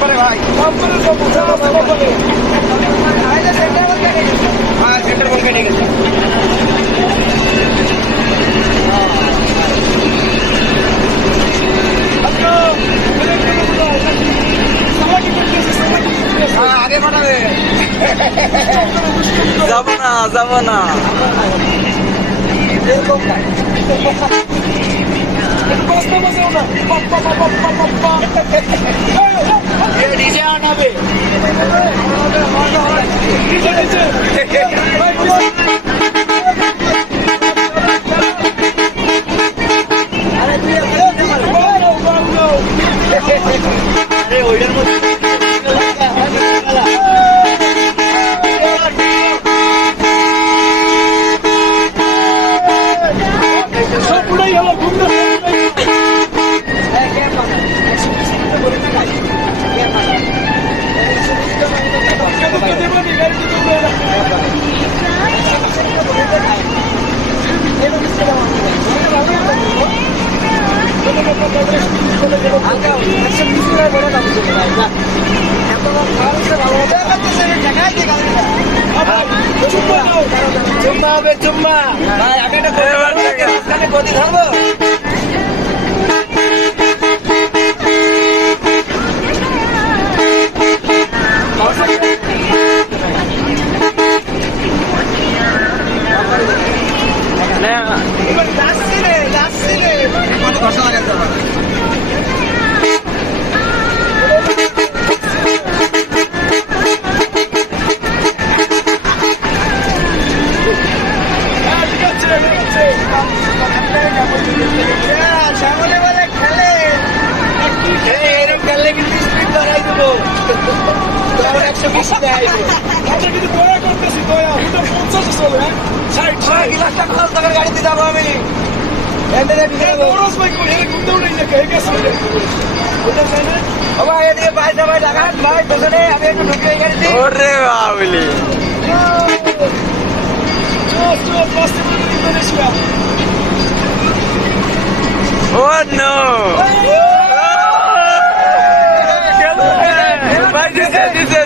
বাম্পারে ভাই। হ্যাঁ, সেন্টার বল কেটে গেছে। হ্যাঁ, আগে পাঠাবে। যাবো না, যাবো না। ডিজে আনাবে। আরে ওইটার মধ্যে চুম্মা হবে, চুম্মা। ভাই আমি একটা গতি ধরবো। কত দশ লাগাতে হবে। এরকম খেললে কিন্তু স্পিড বাড়াই দেবো। তখন 120 কিন্তু দয়া করতেছি, দয়া 50 চলে। গিলাসটা খরচ টাকার গাড়িতে যাবো আমি। এদিকে ভাই সবাই দেখান ভাই পেছনে, আমি একটু ঢুকে গাড়িতে। ওরে বাবলি, ও নো, ভাই দিছে দিছে